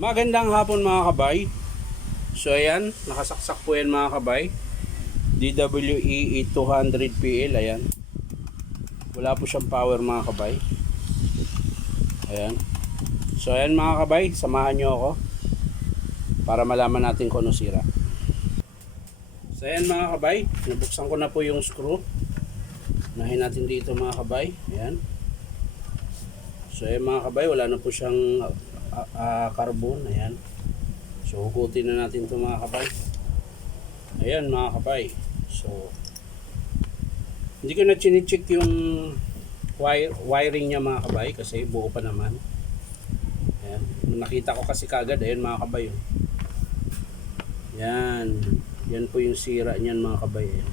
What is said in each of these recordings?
Magandang hapon mga kabay. So ayan, nakasaksak po yan mga kabay. DWE 200PL, ayan. Wala po siyang power mga kabay. Ayan. So ayan mga kabay, samahan nyo ako para malaman natin kung ano sira. So ayan mga kabay, nabuksan ko na po yung screw. Unahin natin dito mga kabay. Ayan. So ayan mga kabay, wala na po siyang carbon. Ayan. So hugutin na natin ito mga kabay. Ayan mga kabay. So hindi ko na chine-check yung wiring niya mga kabay kasi buo pa naman. Ayan. Nakita ko kasi kagad. Ayan mga kabay. Ayan. Yan po yung sira niyan mga kabay. Ayan.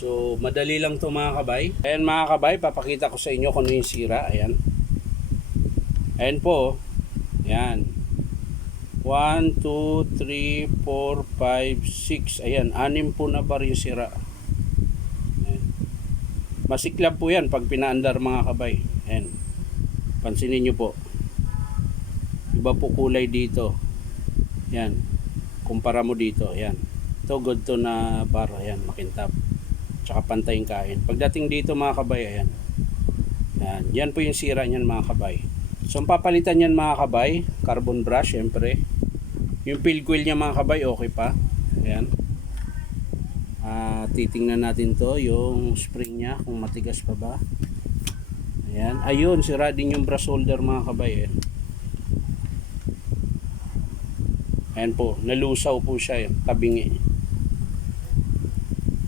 So madali lang to mga kabay. Ayan mga kabay, papakita ko sa inyo kung ano yung sira. Ayan. Ayan po. Ayan. 1, 2, 3, 4, 5, 6. Ayan, 6 po na bar yung sira. Ayan. Masiklab po yan pag pinaandar mga kabay. Ayan. Pansinin nyo po. Iba po kulay dito. Ayan. Kumpara mo dito. Ayan. Ito good to na bar. Ayan, makintab. Tsaka pantay yung kain. Pagdating dito mga kabay, ayan. Ayan. Yan po yung sira niyan mga kabay. So ang papalitan niyan mga kabay, carbon brush syempre. Yung peel coil niya mga kabay, okay pa. Ayan. Titingnan natin to, yung spring niya, kung matigas pa ba. Ayan. Ayun, sira din yung brush holder mga kabay. Ayan. Ayan po, nalusaw po siya, tabingi.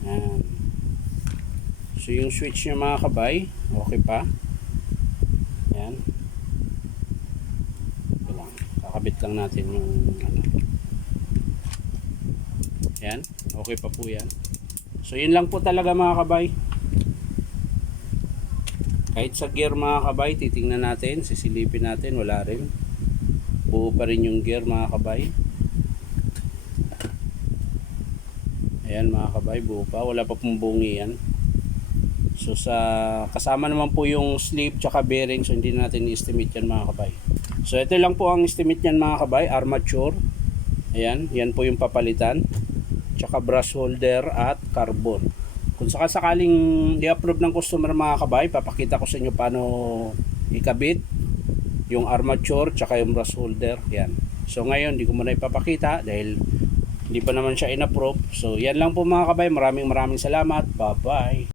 Ayan. So yung switch niya mga kabay, okay pa. Ayan. Kakabit lang natin yung ano. Ayan, okay pa po yan. So yun lang po talaga mga kabay. Kahit sa gear mga kabay, titingnan natin, sisilipin natin, wala rin. Buo pa rin yung gear mga kabay. Ayan mga kabay, buo pa, wala pa pong bungi yan. So sa kasama naman po yung sleeve tsaka bearing, so hindi natin i-estimate yan mga kabay. So ito lang po ang estimate niyan mga kabay, armature. Ayan, yan po yung papalitan. Tsaka brush holder at carbon. Kung sakaling i-approve ng customer mga kabay, papakita ko sa inyo paano ikabit yung armature tsaka yung brush holder. Yan. So ngayon, hindi ko muna ipapakita dahil hindi pa naman siya in-approve. So yan lang po mga kabay, maraming salamat. Bye bye.